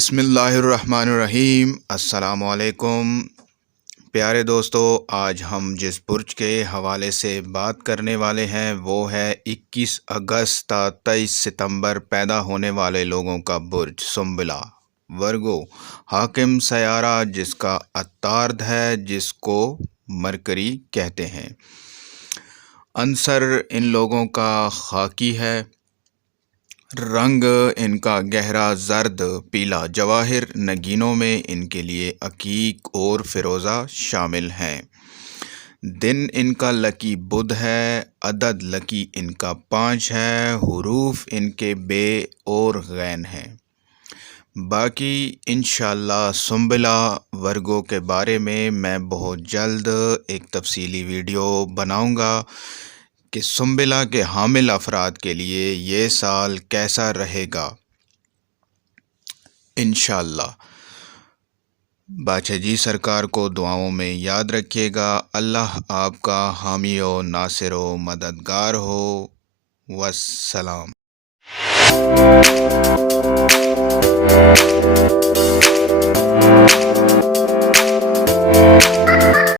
بسم اللہ الرحمن الرحیم۔ السلام علیکم پیارے دوستو، آج ہم جس برج کے حوالے سے بات کرنے والے ہیں وہ ہے 21 اگست تا 23 ستمبر پیدا ہونے والے لوگوں کا برج سنبلہ ورگو، حاکم سیارہ جس کا عطارد ہے، جس کو مرکری کہتے ہیں۔ عنصر ان لوگوں کا خاکی ہے، رنگ ان کا گہرا زرد پیلا، جواہر نگینوں میں ان کے لیے عقیق اور فیروزہ شامل ہیں۔ دن ان کا لکی بدھ ہے، عدد لکی ان کا 5 ہے، حروف ان کے بے اور غین ہیں۔ باقی انشاءاللہ سنبلہ ورگو کے بارے میں بہت جلد ایک تفصیلی ویڈیو بناؤں گا کہ سنبلہ کے حامل افراد کے لیے یہ سال کیسا رہے گا انشاءاللہ۔ باچھا جی سرکار کو دعاؤں میں یاد رکھیے گا۔ اللہ آپ کا حامی و ناصر و مددگار ہو۔ والسلام۔